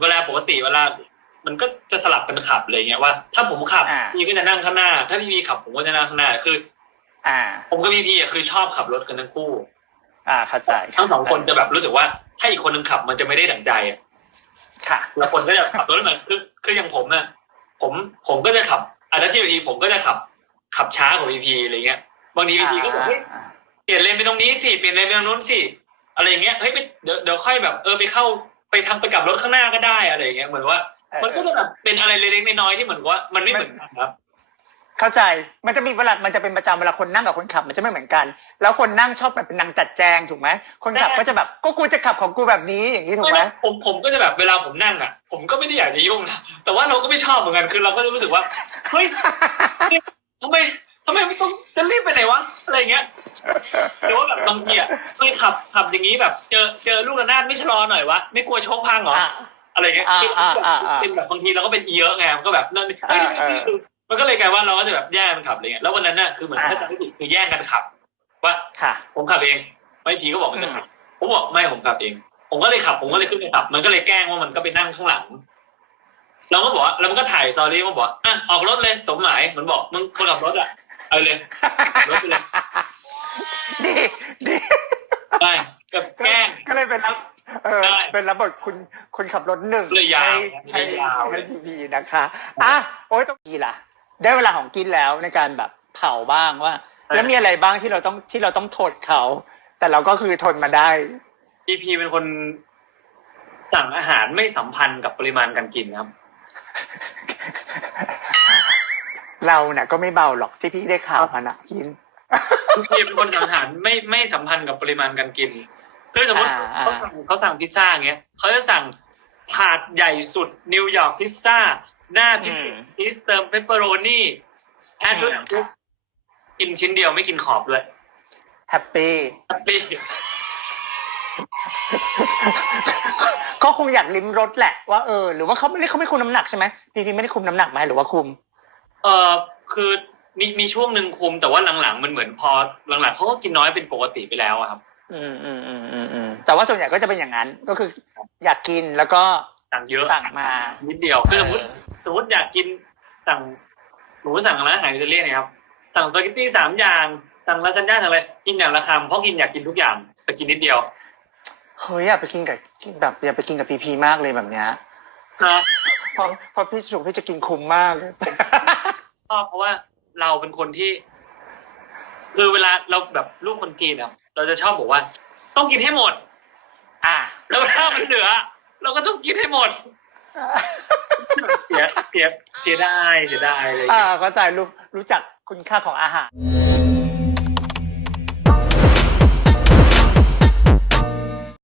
เวลาปกติเวลา มันก็จะสลับกันขับเลยเงี้ยว่า ถ้าผมขับอ่า พี่ก็จะนั่งข้างหน้า ถ้าพี่พีขับผมก็จะนั่งข้างหน้าคือ อ่า ผมกับพี่พีอะคือชอบขับรถกันทั้งคู่ อ่าเข้าใจทั้งสองคนจะแบบรู้สึกว่าถ้าอีกคนนึงขับมันจะไม่ได้ดั่งใจอะค่ะ แล้วคนก็จะขับรถเหมือนคือคืออย่างผมน่ะผมผมก็จะขับอันนั้นที่พีผมก็จะขับ ขับช้ากว่าพีพีอะไรเงี้ยบางทีพีพีก็บอกเฮ้ย อ่า เปลี่ยนเลนไปตรงนี้สิ เปลี่ยนเลนไปตรงนู้นสิ อะไรอย่างเงี้ย เฮ้ยไปเดี๋ยวเดี๋ยวค่อยแบบเออไปเข้า ไปทางไปกลับรถข้างหน้าก็ได้อะไรอย่างเงี้ยเหมือนว่าเออมันก็จะแบบเป็นอะไรเล็กๆน้อยๆที่เหมือนว่ามันไม่เหมือนกันครับ เข้าใจมันจะมีเวลามันจะเป็นประจำเวลาคนนั่งกับคนขับมันจะไม่เหมือนกัน แล้วคนนั่งชอบแบบเป็นนางจัดแจงถูกไหมคนขับใช่ก็จะแบบก็กูจะขับของกูแบบนี้อย่างนี้ถูกไหมไม่ผมผมก็จะแบบเวลาผมนั่งอะ ผมก็ไม่ได้อยากจะยุ่งนะแต่ว่าเราก็ไม่ชอบเหมือนกันคือเราก็จะรู้สึกว่าเฮ้ยทำไม ทำไมไม่ต้องจะรีบไปไหนวะอะไรอย่างเงี้ยหรือว่าแบบบางทีอะเคยขับขับอย่างนี้แบบ เจอเจอลูกระนาดไม่ชะลอหน่อยวะไม่กลัวโชคพังเหรออะอะไรเงี้ยอ่าคืออ่าอ่าอ่าเป็นแบบบางทีเราก็เป็นเยอะไงมันก็แบบนั่นเฮ้ยอ่าเออคือมันก็เลยกลายว่าเราก็จะแบบแย่งกันขับอะไรเงี้ยแล้ววันนั้นน่ะคือเหมือนอ่าถ้าจำไม่ผิดคือแย่งกันขับว่าค่ะผมขับเอง ไม่พีก็บอกมันจะขับผมบอกไม่ผมขับเอง ผมก็เลยขับ ผมก็เลยขึ้นไปขับ มันก็เลยแกล้งว่ามันก็ไปนั่งข้างหลังเราก็บอกว่าแล้วมันก็ถ่ายสตอรี่มันบอกว่าอะออกรถเลยสมหมายเหมือนบอกมึงคนขับรถอะ เอาเลยรถไปเลยดีดีได้กับแกล้ง ก็เลยเป็นรับเออได้เป็นรับบทคุณคุณขับรถหนึ่งเลยยาวให้ให้เลยยาว ให้ทีวีนะคะอะโอ้ยต้องกีล่ะ ได้เวลาของกินแล้วในการแบบเผาบ้างว่า แล้วมีอะไรบ้างที่เราต้องที่เราต้องทนเขา แต่เราก็คือทนมาได้พีพีเป็นคนสั่งอาหารไม่สัมพันธ์กับปริมาณการกินครับ เราน่ะก็ไม่เบาหรอกที่พี่ได้ข่าวมานะกินพีพีเป็นคนสั่งอาหารไม่ไม่สัมพันธ์กับปริมาณการกินคือสมมติอ่าอ่าเขาสั่งเขาสั่งพิซซ่าอย่างเงี้ยเขาจะสั่งถาดใหญ่สุดนิวยอร์กพิซซ่า หน้าพิซซ่าพิซเติมเปปเปอโรนี่แอดด้วยกินชิ้นเดียวไม่กินขอบด้วยแฮปปี้แฮปปี้ก็คงอยากลิ้มรสแหละว่าเออหรือว่าเขาไม่ได้เขาไม่คุมน้ำหนักใช่ไหมพี่พี่ไม่ได้คุมน้ำหนักไหมหรือว่าคุม เออคือมีมีช่วงหนึ่งคุมแต่ว่าหลังๆ มันเหมือนพอหลังๆเขาก็กินน้อยเป็นปกติไปแล้วอะครับ อืมอืมอืมอืมอืมแต่ว่าส่วนใหญ่ก็จะเป็นอย่างนั้นก็คืออยากกินแล้วก็ สั่งเยอะสั่งมา นิดเดียวคือสมมติเออสมมติอยากกินสั่งหนูสั่งร้านอาหารอิตาเลียนเนะครับสั่งสปาเกตตี้สามอย่างสั่งลาซานญ่าสั่งอะไรกินอย่างละคำเพราะกินอยากกินทุกอย่างแต่กินนิดเดียวเฮ้ยอยากไปกินกับแบบอยากไปกินกับพีพีมากเลยแบบเนี้ยนะ เพราะเพราะพี่สุกพี่จะกินคุ้มมากเลย ชอบเพราะว่าเราเป็นคนที่ คือเวลาเราแบบลูกคนจีนอะเราจะชอบบอกว่า ต้องกินให้หมด อ่า แล้วถ้ามันเหลือ เราก็ต้องกินให้หมด เสียเสียเสียได้เสียดายอะไรอย่างอ่าเงี้ยเข้าใจรู้รู้จักคุณค่าของอาหาร